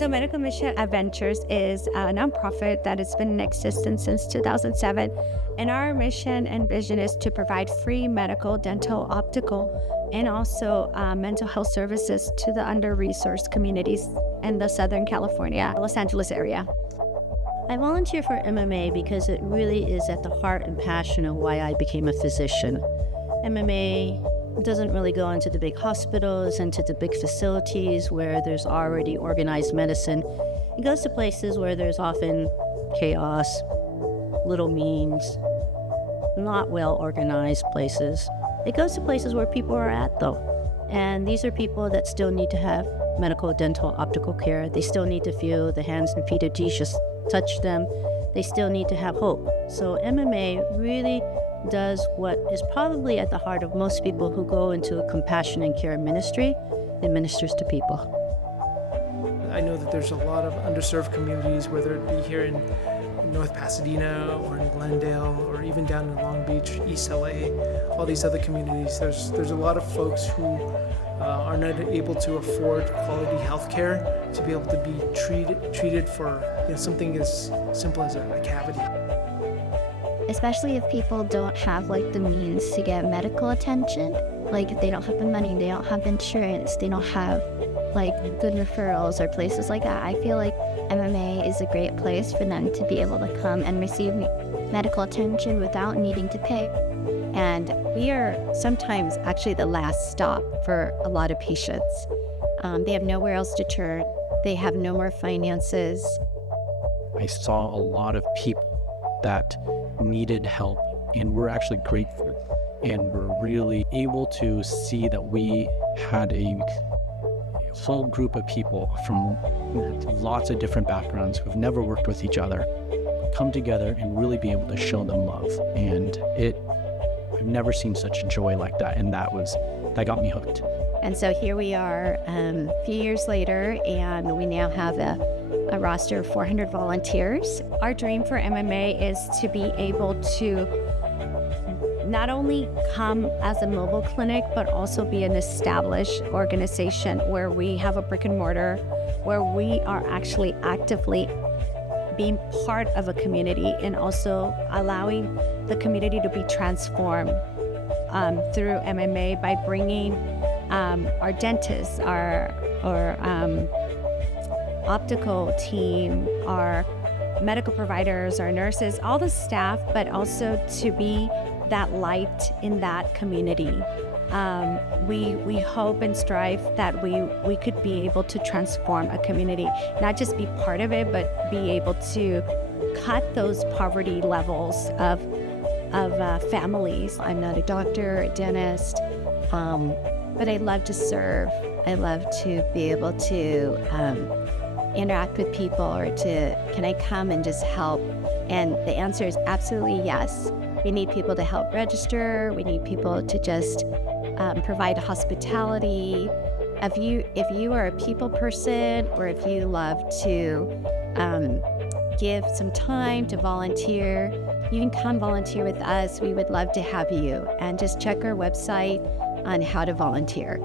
So Medical Mission Adventures is a nonprofit that has been in existence since 2007. And our mission and vision is to provide free medical, dental, optical, and also mental health services to the under-resourced communities in the Southern California, Los Angeles area. I volunteer for MMA because it really is at the heart and passion of why I became a physician. MMA doesn't really go into the big hospitals, into the big facilities where there's already organized medicine. It goes to places where there's often chaos, little means, not well organized places. It goes to places where people are at though. And these are people that still need to have medical, dental, optical care. They still need to feel the hands and feet of Jesus touch them. They still need to have hope. So MMA really does what is probably at the heart of most people who go into a compassion and care ministry. It ministers to people. I know that there's a lot of underserved communities, whether it be here in North Pasadena or in Glendale or even down in Long Beach, East LA, all these other communities. There's a lot of folks who are not able to afford quality health care to be able to be treated for something as simple as a cavity. Especially if people don't have the means to get medical attention, if they don't have the money, they don't have insurance, they don't have good referrals or places like that. I feel like MMA is a great place for them to be able to come and receive medical attention without needing to pay. And we are sometimes actually the last stop for a lot of patients. They have nowhere else to turn. They have no more finances. I saw a lot of people that needed help, and we're actually grateful. And we're really able to see that we had a whole group of people from lots of different backgrounds who've never worked with each other come together and really be able to show them love. And I've never seen such joy like that, and that got me hooked. And so here we are a few years later, and we now have a roster of 400 volunteers. Our dream for MMA is to be able to not only come as a mobile clinic, but also be an established organization where we have a brick and mortar, where we are actually actively being part of a community and also allowing the community to be transformed through MMA by bringing our dentists, our optical team, our medical providers, our nurses, all the staff, but also to be that light in that community. We hope and strive that we could be able to transform a community, not just be part of it, but be able to cut those poverty levels of families. I'm not a doctor or a dentist, but I love to serve. I love to be able to interact with people, or can I come and just help? And the answer is absolutely yes. We need people to help register. We need people to just provide hospitality. If you are a people person, or if you love to give some time to volunteer, you can come volunteer with us. We would love to have you. And just check our website on how to volunteer.